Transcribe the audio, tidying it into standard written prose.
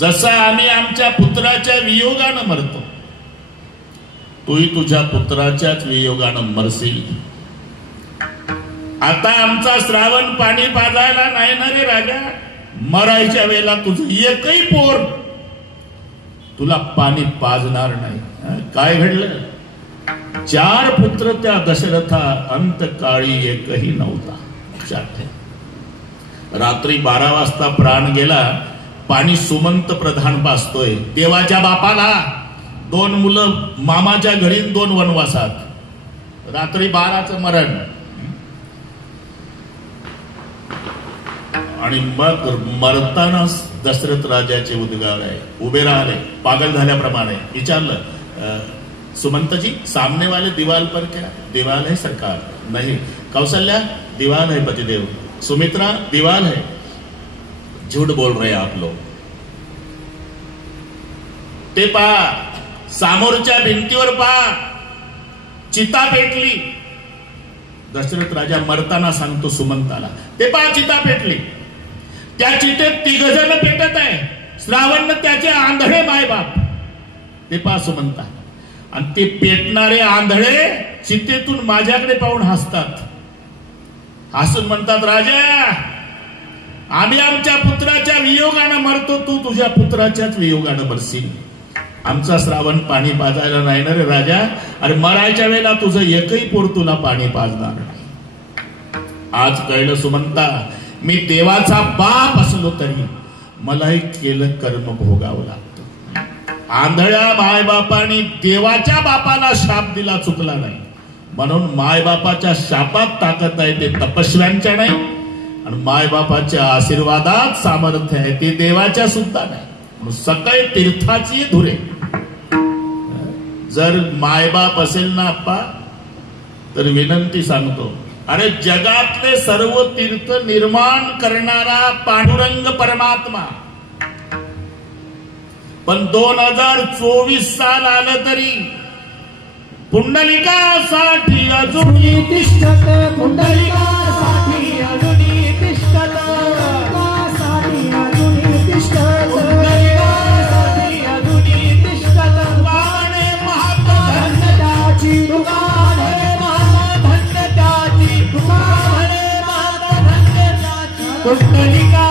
जसा आम्ही आमच्या पुत्राच्या वियोगानं मरतो, तूही तुझ्या पुत्राच्याच वियोगानं मरशील. आता आमचा श्रावण पाणी पाजायला नाही ना रे राजा. मरायच्या वेळेला तुझं एकही पोर तुला पाणी पाजणार नाही. काय घडलं? 4 पुत्र त्या दशरथा अंतकाळी एकही नव्हता. रात्री 12 वाजता प्राण गेला. पाणी सुमंत प्रधान पाजतोय. देवाच्या बापाला 2 मुलं मामाच्या घरी, 2 वनवासात. रात्री 12चं मरण. आणि मग मरताना दशरथ राजाचे उद्गार आहे. उभे राहिले पागल झाल्याप्रमाणे. विचारलं, सुमंत जी, सामने वाले दीवाल पर क्या? दीवाल है सरकार. नहीं. कौशल्या, दीवाल है पतिदेव. सुमित्रा, दीवाल है. झूठ बोल रहे आप लोग. ते पहा, समोरच्या भिंतीवर पहा, चिता पेटली. दशरथ राजा मरताना सांगतो सुमंताला, ते पहा चिता पेटली. त्या चितेत 3 जण पेटत आहे. श्रावण त्याचे आंधळे मायबाप. ते पहा सुमंता. आणि ते पेटणारे आंधळे चितेतून माझ्याकडे पाहून हसतात. हसून म्हणतात, राजा, आम्ही आमच्या पुत्राच्या वियोगानं मरतो, तू तुझ्या पुत्राच्याच वियोगानं मरशील. आमचा श्रावण पाणी पाजायला नाही ना रे राजा. अरे मरायच्या वेळेला तुझं एकही पोर तुला पाणी पाजणार नाही. आज कळलं सुमंता, मी देवाचा बाप असलो तरी मलाही केलं कर्म भोगावं लागतं. आंधळ्या मायबापाने देवाच्या बापाला शाप दिला चुकला नाही. म्हणून मायबापाच्या शापात ताकद आहे, ते तपस्व्यांच्या नाही. आणि मायबापाच्या आशीर्वादात सामर्थ्य आहे, ते देवाच्या सुद्धा नाही. म्हणून सकळ तीर्थाची धुरे. जर मायबाप असेल ना आप्पा, तर विनंती सांगतो, अरे जगातले सर्व तीर्थ निर्माण करणारा पांडुरंग परमात्मा. पण 2024 साल आलं तरी पुंडलिकासाठी अजूनही तिष्ठत. पुंडलिकासाठी अजूनही तिष्ठत. पुंडलिकासाठी अजूनही तिष्ठत. पुंडलिकासाठी अजूनही तिष्ठत. तुकाने महाधन्यताची. तुकाने महाधन्यताची. तुकाने महाधन्यताची. पुंडलिका